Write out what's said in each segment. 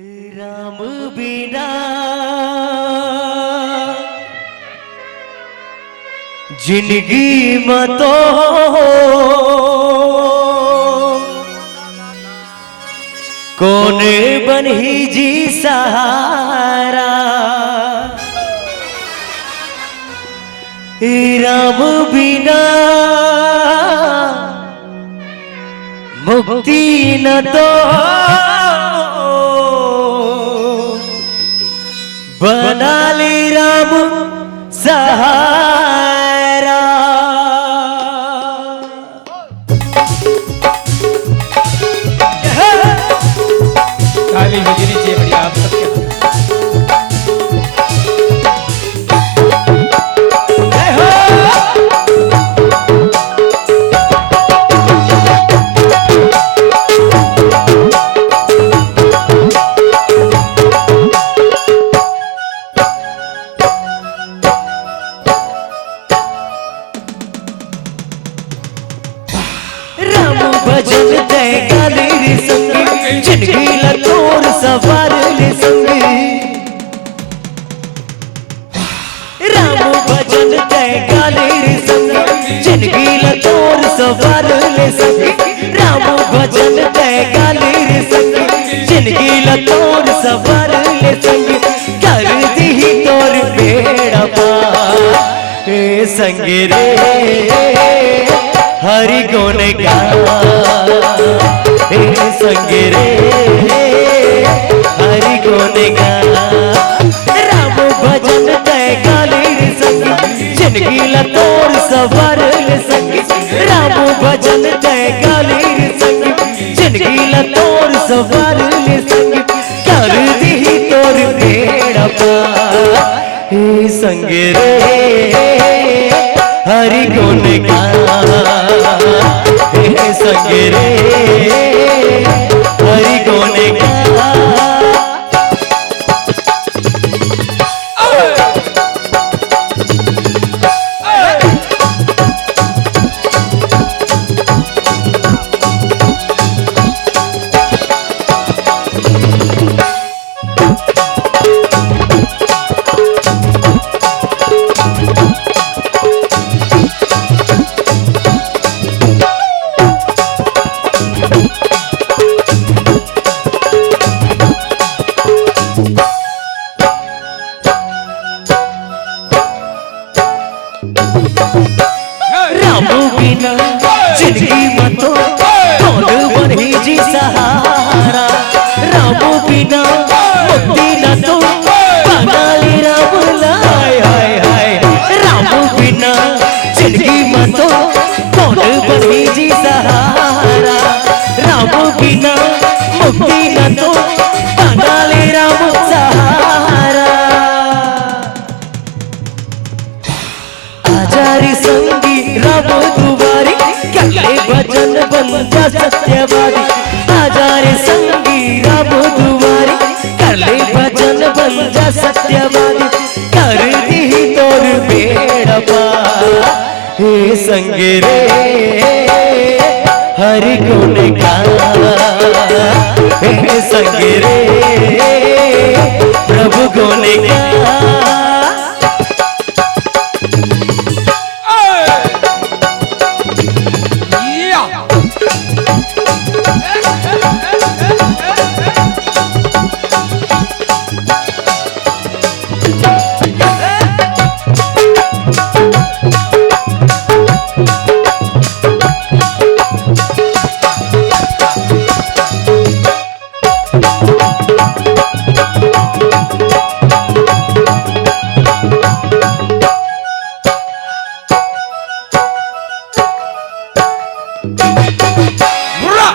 राम बिना जिंदगी में तो कौन बनी जी सहारा। राम बिना मुक्ति न तो बना ली राम सहारा। ताली बजनी चाहिए बड़ी आप सबके। भजन दे गाली रे संगी जिंदगी लतोर सवार ले संगी। राम भजन दे गाली रे संगी जिंदगी लतोर सवार ले संगी। राम भजन दे गाली रे संगी जिंदगी लतोर सवार ले संगी। कर दी तोर बेड़ा पार ए संगी रे हरि गुण गा संगे रे हरि गुण गा। राम भजन दे गाली रे संगी जिंदगी लतोर सवार ले संगी। राम भजन दे गाली रे संगी जिंदगी लतोर सवार ले संगी। कर दी तोर बेड़ा पार हे संगे रे हरि गुण गा संगे रे हरि गुण गा। राम बिना जिंदगी में तो कौन बनी जी सहारा। राम बिना मुक्ति न तो बंगाली राम लाय हाय हाय। राम बिना जिंदगी में तो कौन बनी जी सहारा। राम बिना मुक्ति न तो बंगाली राम सहारा। आचार्य संगी राम दुआरी कले भजन बंजा सत्यवादी। आचार्य संगी राम दुआरी कले भजन बंजा सत्यवादी। कर दी तोर बेड़ा पार हे संगे रे हरि गुण गा। हे संगे रे प्रभु गुण गा।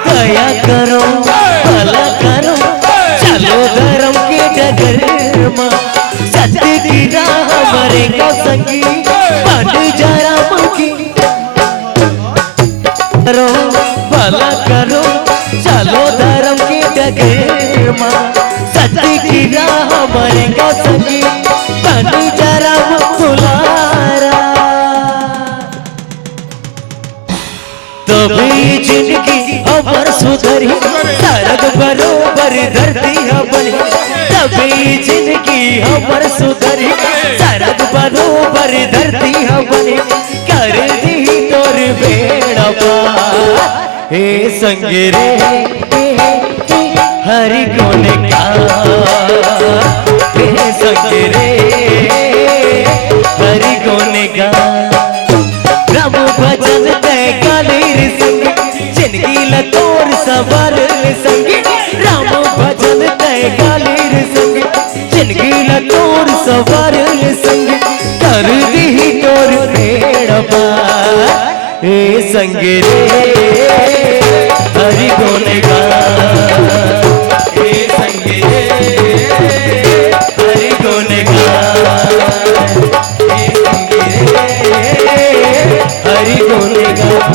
दया करो भला करो चलो धर्म के डगर माँ। सत्य की राह मरेगा संगी बन जा राम की। करो भला करो चलो धर्म के डगर माँ। सत्य की राह मरेगा संगी बन जा राम दुलारा। तभी जिंदगी अमर सुधरी सरग बरोबर धरती बनी। जिंदगी हमर सुधरी सरद बरोबर धरती हमने कर दी तोर बेड़ा पार हे संगे रे हरि गुण गान हे संगे रे हरि गुण गान राम भजन ते गालीर संग जिंदगी ला तोर सवार संग राम भजन ते गालीर संग जिंदगी ला तोर सवार संग कर दी तोर बेड़ा पार हे संग रे हरि गुण गान हे संग रे हरि गुण गान हे संग रे हरि गुण गान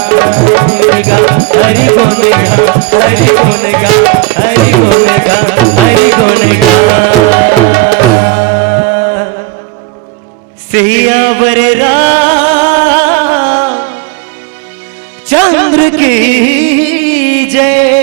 हरि गुण गान हरि गुण गान हरि गुण गान हरि गुण गान सियावर राम चंद्र की जय।